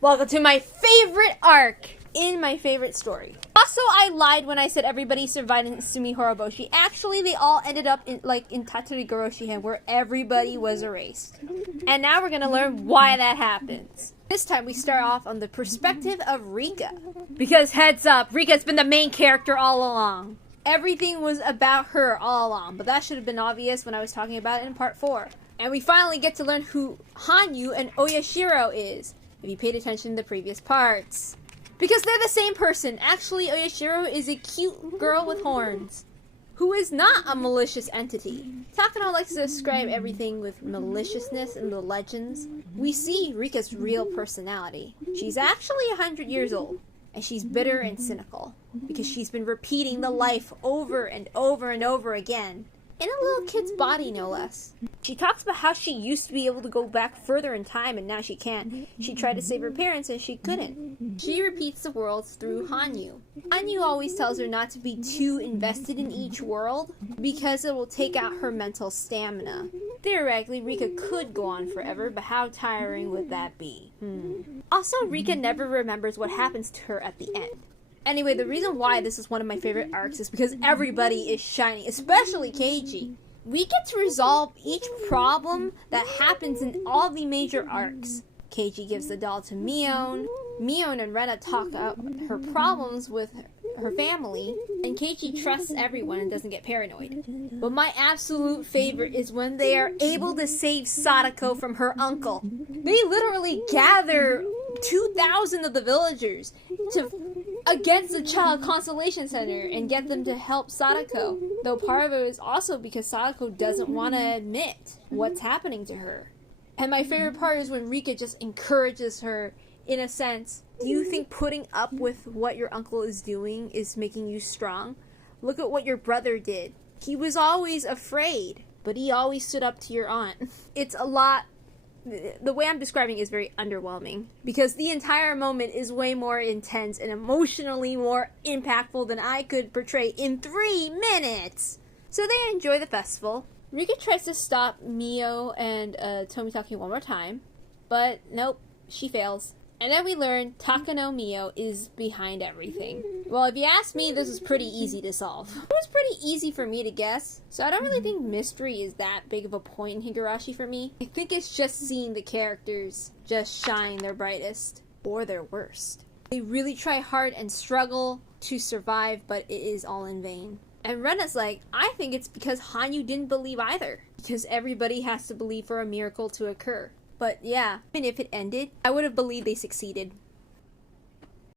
Welcome to my favorite arc in my favorite story. Also, I lied when I said everybody survived in Sumi-Horoboshi. Actually, they all ended up in Minnagoroshi-hen, where everybody was erased. And now we're gonna learn why that happens. This time we start off on the perspective of Rika. Because heads up, Rika's been the main character all along. Everything was about her all along, but that should have been obvious when I was talking about it in part 4. And we finally get to learn who Hanyu and Oyashiro is, if you paid attention to the previous parts. Because they're the same person. Actually, Oyashiro is a cute girl with horns, who is not a malicious entity. Takano likes to describe everything with maliciousness in the legends. We see Rika's real personality. She's actually 100 years old, and she's bitter and cynical, because she's been repeating the life over and over and over again. In a little kid's body, no less. She talks about how she used to be able to go back further in time and now she can't. She tried to save her parents and she couldn't. She repeats the worlds through Hanyu. Hanyu always tells her not to be too invested in each world because it will take out her mental stamina. Theoretically, Rika could go on forever, but how tiring would that be? Also, Rika never remembers what happens to her at the end. Anyway, the reason why this is one of my favorite arcs is because everybody is shining, especially Keiji. We get to resolve each problem that happens in all the major arcs. Keiji gives the doll to Mion. Mion and Rena talk about her problems with her family, and Keiji trusts everyone and doesn't get paranoid. But my absolute favorite is when they are able to save Sadako from her uncle. They literally gather 2,000 of the villagers against the Child Consolation Center and get them to help Sadako. Though part of it is also because Sadako doesn't want to admit what's happening to her. And my favorite part is when Rika just encourages her, in a sense. Do you think putting up with what your uncle is doing is making you strong? Look at what your brother did. He was always afraid, but he always stood up to your aunt. It's a lot. The way I'm describing is very underwhelming, because the entire moment is way more intense and emotionally more impactful than I could portray in 3 minutes. So they enjoy the festival. Rika tries to stop Mio and Tomitaki one more time, but nope, she fails. And then we learn Takano Mio is behind everything. Well, if you ask me, this is pretty easy to solve. It was pretty easy for me to guess, so I don't really think mystery is that big of a point in Higurashi for me. I think it's just seeing the characters just shine their brightest, or their worst. They really try hard and struggle to survive, but it is all in vain. And Rena's like, I think it's because Hanyu didn't believe either. Because everybody has to believe for a miracle to occur. But yeah, even if it ended, I would have believed they succeeded.